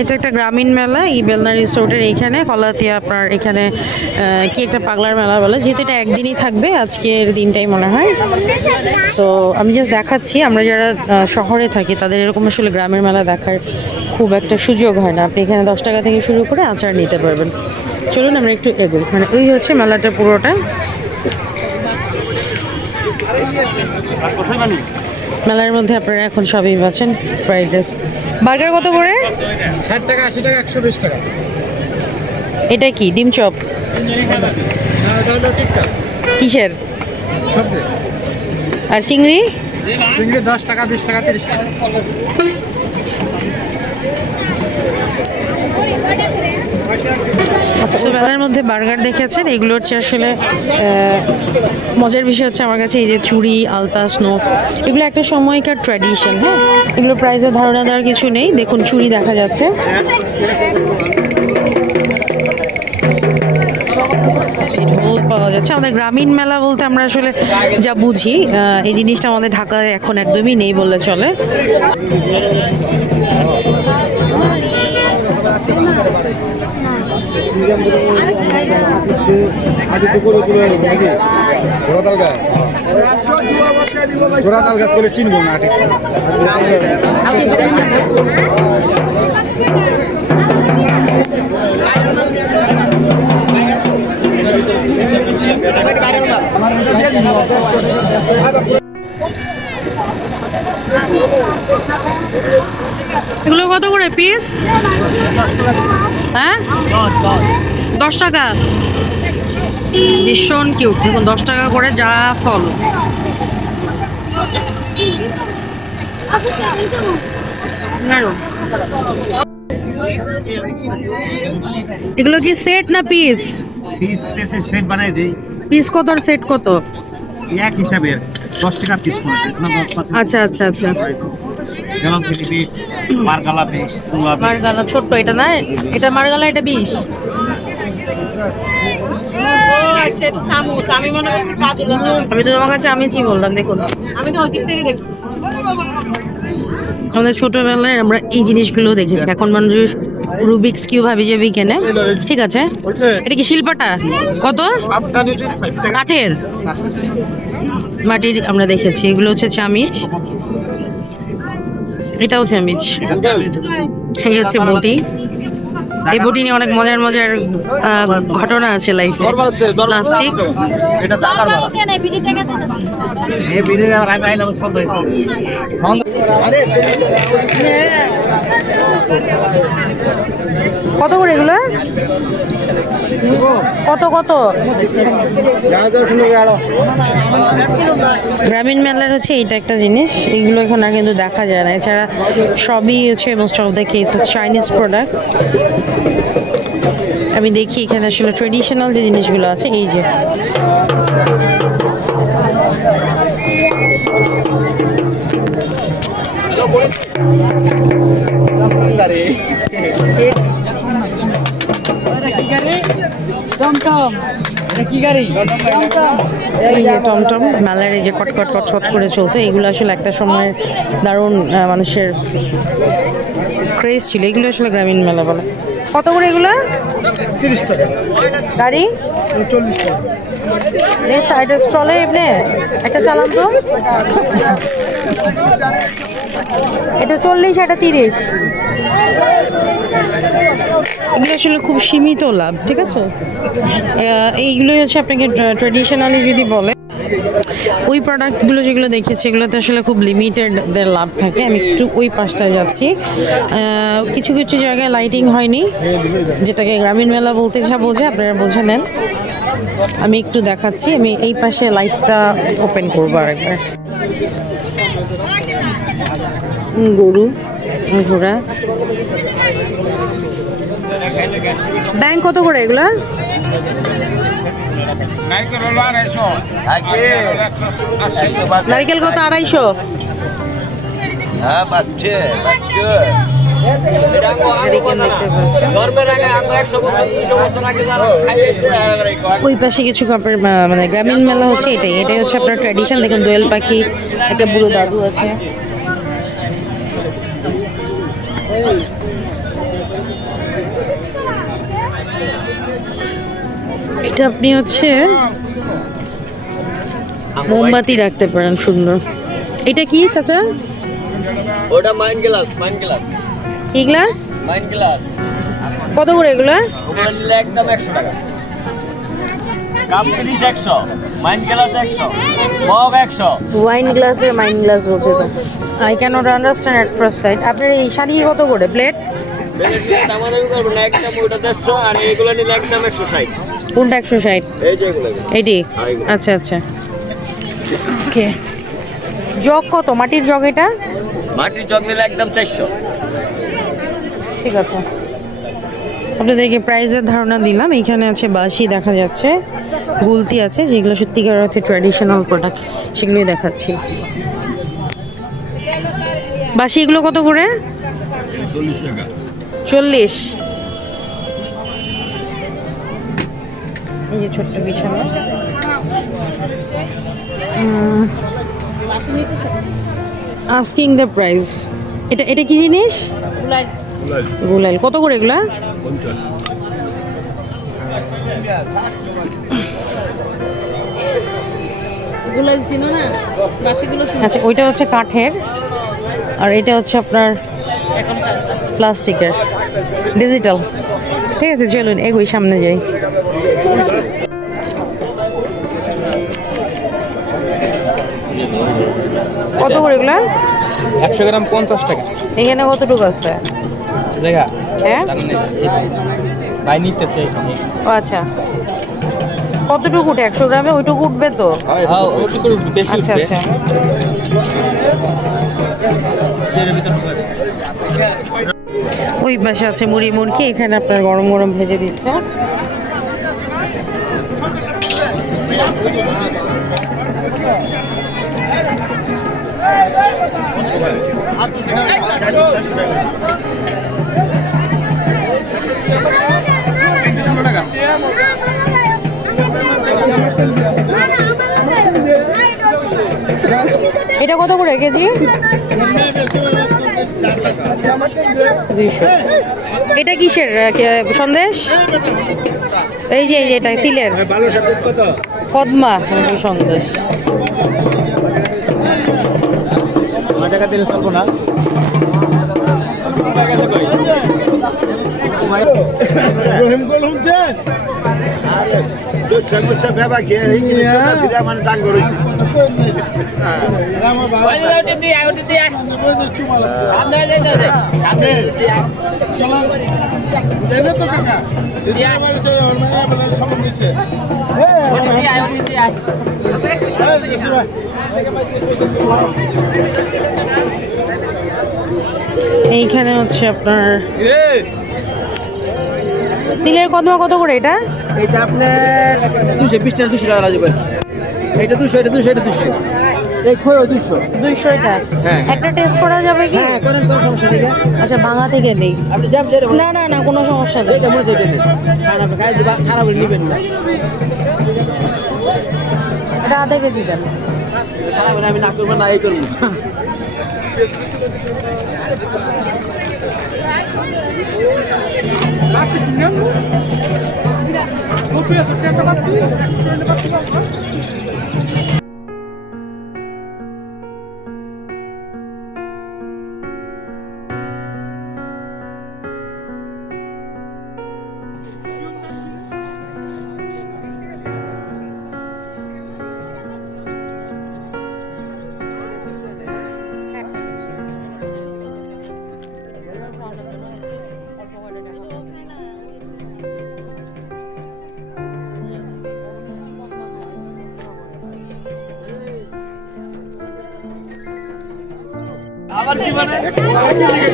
এটা একটা গ্রামীণ মেলা, এই বেলনা রিসোর্টের এইখানে কলাতিয়া আপনার এখানে কি একটা পাগলার মেলা বলে, যেহেতু এটা একদিনই থাকবে আজকের দিনটাই মনে হয়। সো আমি জাস্ট দেখাচ্ছি, আমরা যারা শহরে থাকি তাদের এরকম আসলে গ্রামের মেলা দেখার খুব একটা সুযোগ হয় না। আপনি এখানে 10 টাকা থেকে শুরু করে আচার নিতে পারবেন। চলুন আমরা একটু এগোই। মানে ওই হচ্ছে মেলাটা পুরোটা। মেলার মধ্যে আপনারা এখন সবই পাচ্ছেন প্রাইস। বার্গার কত করে? 60 টাকা, 80 টাকা, 120 টাকা। এটা কি ডিম চপ? কিসের? সবজি। আর চিংড়ি? চিংড়ি 10 টাকা, 20 টাকা, 30 টাকা। আচ্ছা, মেলার মধ্যে বার্গার দেখেছেন, এগুলো হচ্ছে আসলে মজার বিষয় হচ্ছে আমার কাছে এই যে চুড়ি, আলতা, স্নো, এগুলো একটা সময়কার ট্র্যাডিশন। হ্যাঁ, এগুলো প্রাইসের ধারণা দেওয়ার কিছু নেই। দেখুন চুড়ি দেখা যাচ্ছে। ঢোল পাওয়া যাচ্ছে। আমাদের গ্রামীণ মেলা বলতে আমরা আসলে যা বুঝি, এই জিনিসটা আমাদের ঢাকায় এখন একদমই নেই বললে চলে। চিনবো না এগুলো কত করে পিস? হ্যাঁ, 10 টাকা। ভীষণ কিউট। দেখুন 10 টাকা করে যা ফল। এগুলো কি সেট না পিস? পিস সেট বানাই দেই। পিস কত আর সেট কত? এক হিসাবে 10 টাকা পিস। আচ্ছা আচ্ছা আচ্ছা। যেমন পিস মারগালা পিস, মারগালা ছোট্ট এটা না, এটা মারগালা, এটা 20। আমি তো তোমার কাছে আমিছি বললাম। দেখুন আমি তো অতীত থেকে দেখি, আমাদের ছোটবেলায় আমরা এই জিনিসগুলো দেখি। এখন মানুষ রুবিক্স কিউব হাবি জাবি কেনে। ঠিক আছে, এটা কি শিল্পাটা? কত? কাঠের, মাটির আমরা দেখেছি। এগুলো হচ্ছে চামিচ, এটাও চামিচ। এই হচ্ছে বটি। এই বটি নিয়ে অনেক মজার মজার ঘটনা আছে লাইফে। প্লাস্টিক, কত করে এগুলো? কত কত? গ্রামীণ মেলার হচ্ছে এইটা একটা জিনিস, এগুলো এখন আর কিন্তু দেখা যায় না। এছাড়া সবই হচ্ছে most of the cases Chinese product. আমি দেখি এখানে আসলে ট্রেডিশনাল যে জিনিসগুলো আছে, এই যে টমটম মেলার এই যে কটকট কটকট করে চলতো, এগুলো আসলে একটা সময় দারুণ মানুষের ক্রেজ ছিল। এগুলো আসলে গ্রামীণ মেলা বলে। কত করে এগুলো? 30 টাকা। গাড়ি 40 টাকা। এই সাইডে চলে এমনি একটা চালান তো। এটা 40, এটা 30। এগুলো আসলে খুব সীমিত লাভ। ঠিক আছে, এইগুলোই হচ্ছে আপনাকে ট্রেডিশনালি যদি বলে, ওই প্রোডাক্টগুলো যেগুলো দেখেছি এগুলোতে আসলে খুব লিমিটেডদের লাভ থাকে। আমি একটু ওই পাশটায় যাচ্ছি। কিছু কিছু জায়গায় লাইটিং হয়নি, যেটাকে গ্রামীণ মেলা বলতে যা বোঝে আপনারা বোঝে নেন। আমি একটু দেখাচ্ছি, আমি এই পাশে লাইটটা ওপেন করবো আরেকবার। গরু, ঘোড়া। ব্যাংক কত করে এগুলা? নারিকেল কত? 250। ওই পাশে কিছু কাপড় মানে গ্রামীণ মেলা হচ্ছে এটাই হচ্ছে আপনার ট্র্যাডিশন। দেখুন দোয়েল পাখি, একটা বুড়ো দাদু আছে। এটা আপনি হচ্ছে মোমবাতি রাখতে পারেন সুন্দর। এটা কি চাচা? ওটা মাইন গ্লাস কি গ্লাস? মাইন গ্লাস কত করে এগুলো? ওগুলো নিলে একদম 100 টাকা। Cup fridge 100, mine glass 100, mug 100। Wine গ্লাসের মাইন গ্লাস বলছে তো। I can not understand at first sight. আপনার এই শাড়ি কত করে প্লেট? দামাদামি করবো না, একদম ওটা 150 আর এগুলো নিলে একদম 160। কোনটা 160? এই যে এগুলো এইটি? আচ্ছা আচ্ছা ওকে। জগ কত? মাটির জগ এটা? মাটির জগ নিলে একদম 400। ঠিক আছে, আপনাদেরকে প্রাইসের ধারণা দিলাম। এখানে আছে বাঁশি দেখা যাচ্ছে, গুলতি আছে, যেগুলো সত্যিকার অর্থে ট্র্যাডিশনাল প্রোডাক্ট, সেগুলোই দেখাচ্ছি। বাঁশি এগুলো কত করে? 40 টাকা। 40। এই যে ছোট্ট বিছানা। Asking the price. এটা কি জিনিস? গুলাইল। কত করে এগুলা? গুলাল চিনো না? বাসিগুলো আচ্ছা, ওইটা হচ্ছে কাঠের আর এটা হচ্ছে আপনার প্লাস্টিকের, ডিজিটাল। ঠিক আছে, চলুন এগোই, সামনে যাই। কত করে এগুলা? 100 গ্রাম 50 টাকা। এখানে কতটুকু আছে? দেখা হ্যাঁ, ভাই নিতে চাই। ও আচ্ছা, কতটুকু উঠে? 100 গ্রামে ওইটুকু উঠবে তো? হ্যাঁ, ওটুকু বেশি আচ্ছা উঠবে। আচ্ছা। ওই পাশে আছে মুড়ি মুড়কি, এখানে আপনার গরম গরম ভেজে দিচ্ছে। এটা কত করে কেজি? 200। এটা কিসের সন্দেশ? এই যে এটা তিলের কদমা সন্দেশ। টাকা দিলে চলবো না। এইখানে হচ্ছে আপনার তিলের কদমা কত করে এটা? এটা আপনার 220 টাকা, 200 টাকা লাগবে। এটা 200, এটা 200, এটা 200। এই খয় 200। 200 এটা? হ্যাঁ। একটা টেস্ট করা যাবে কি? হ্যাঁ, করেন, কোনো সমস্যা নেই। আচ্ছা, ভাঙা থেকে নেই। আপনি যাবেন যেটা না না না, কোনো সমস্যা নেই। এটা মনে চাইতে নেন। হ্যাঁ, আপনি খাই দিবা, খারাপ হলে নিবেন না। এটা আধা কেজি দেন। খারাপ হলে আমি না করবো না, এই করবো।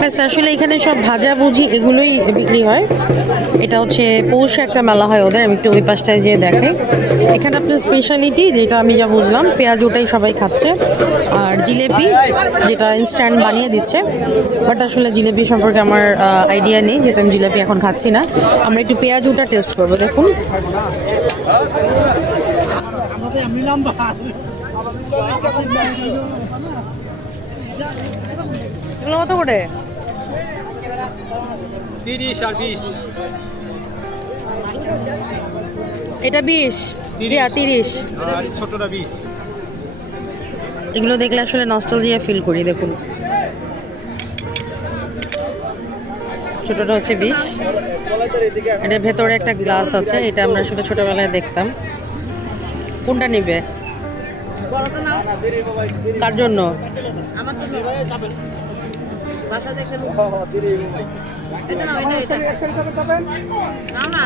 ব্যাস, আসলে এখানে সব ভাজাভুজি এগুলোই বিক্রি হয়। এটা হচ্ছে পৌষে একটা মেলা হয় ওদের। আমি একটু ওই পাশটায় যেয়ে দেখাই। এখানে আপনার স্পেশালিটি যেটা আমি যা বুঝলাম, পেঁয়াজ ওটাই সবাই খাচ্ছে, আর জিলেপি যেটা ইনস্ট্যান্ট বানিয়ে দিচ্ছে। বাট আসলে জিলেপি সম্পর্কে আমার আইডিয়া নেই, যেটা আমি জিলেপি এখন খাচ্ছি না। আমরা একটু পেঁয়াজ ওটা টেস্ট করবো। দেখুন এগুলো কত করে? 30 আর 20। এটা 20 30। আর ছোটটা 20। এগুলো দেখলে আসলে নস্টালজিয়া ফিল করি। দেখুন ছোটটা হচ্ছে 20। এটার ভেতরে একটা গ্লাস আছে, এটা আমরা আসলে ছোটবেলায় দেখতাম। কোনটা নিবে? কার জন্য? আমার তো বাসা দেখতে এটা না এটা নাও না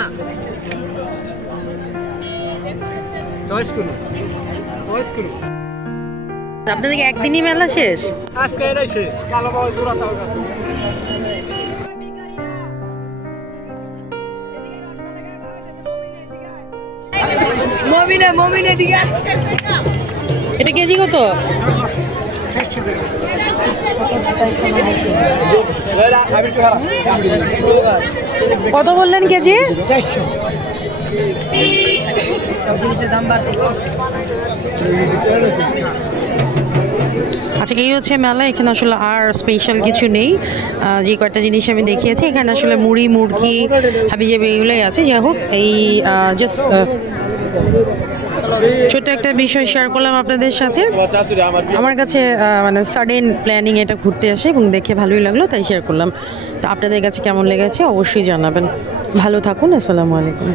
চয়েস করুন। আপনাদের একদিনই মেলা শেষ? আজকে এটাই শেষ, কালো বাবা জোড়া তাও কাছে। মমিনে দিকে এটা কেজি কত? কত বললেন কেজি? 400। সব জিনিসের দাম বাড়বে। আচ্ছা, এই হচ্ছে মেলা। এখানে আসলে আর স্পেশাল কিছু নেই। যে কয়েকটা জিনিস আমি দেখিয়েছি, এখানে আসলে মুড়ি, মুরগি, হাবিজাবি এগুলোই আছে। যাই হোক, এই জাস্ট ছোট একটা বিষয় শেয়ার করলাম আপনাদের সাথে। আমার কাছে মানে সাডেন প্ল্যানিং এটা ঘুরতে আসে এবং দেখে ভালোই লাগলো, তাই শেয়ার করলাম। তো আপনাদের কাছে কেমন লেগেছে অবশ্যই জানাবেন। ভালো থাকুন। আসসালামু আলাইকুম।